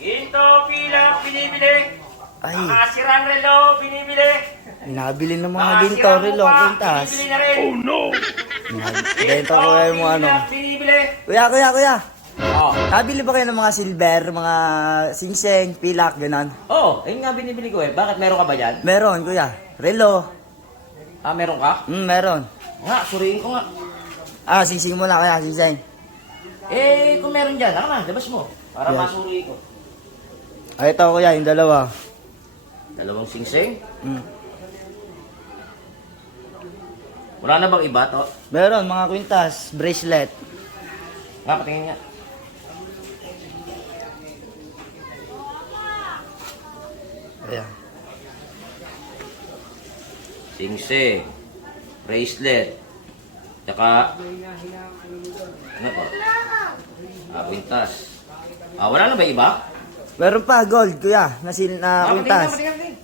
Ginto, pilak, binibili. Ay, Makasirang relo, binibili. nabili ng mga Makasirang ginto relo, mukha, kwintas. binibili na rin. Oh no! Benta ko kayo mo ano. pilak, binibili. Kuya. Oh. Nabili ba kayo ng mga silver, mga singseng, pilak, ganon? Oh, ayun nga binibili ko eh. Bakit meron ka ba dyan? Meron, kuya. Relo. Ah, meron ka? Meron. Nga, suriin ko nga. Ah, singsing mo na kaya, singseng. Eh, kung meron dyan, na, labas mo. Para Yeah. masuri ko. Ay, ito kuya, yung dalawa. Dalawang singsing. Mm. Wala na bang iba to? Meron, mga kwintas, bracelet. Nga, patingin nga. Ayan. Singsing. Bracelet. Tsaka... Ano to? Ah, kwintas. Ah, wala na ba iba? Meron pa, gold, kuya, na kwintas. Patingin.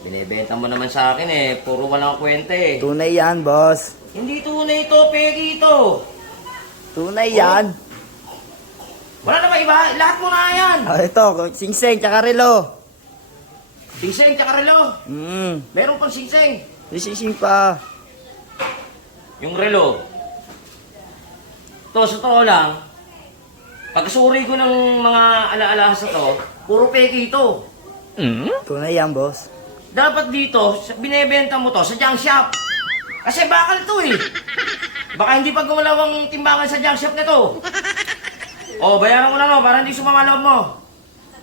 Binibenta mo naman sa akin eh. Puro walang kwenta eh. Tunay yan, boss. Hindi tunay ito, pegi ito. Tunay yan. Wala na ba iba? Lahat mo na yan. Ah, ito, singseng, tsaka relo. Singsing tsaka relo. Meron pang singsing. May singsing pa. Yung relo. To, sa totoo lang, pagkasuri ko ng mga ala-alahas na to, puro peki ito. Tunay yan, boss. Dapat dito, binebenta mo to sa junk shop. Kasi bakal to eh. Baka hindi pa gumalawang timbangan sa junk shop na to. O, bayaran mo na no, para hindi sumama loob mo.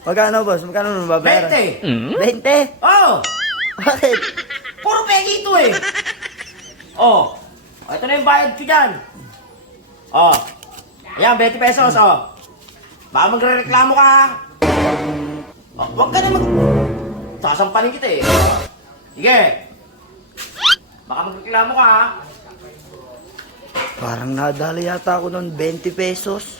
Magkano, boss? Magkano naman babayaran? 20. 20? Oh, Bakit? puro peki ito eh. Oh, ito na yung bayad ko dyan. Oh, ayan, 20 pesos, oh. Baka magre-reklamo ka. Oh, huwag ka na sasampalin kita eh. Sige. Baka magreklamo ka ha. Parang nadali yata ako ng 20 pesos.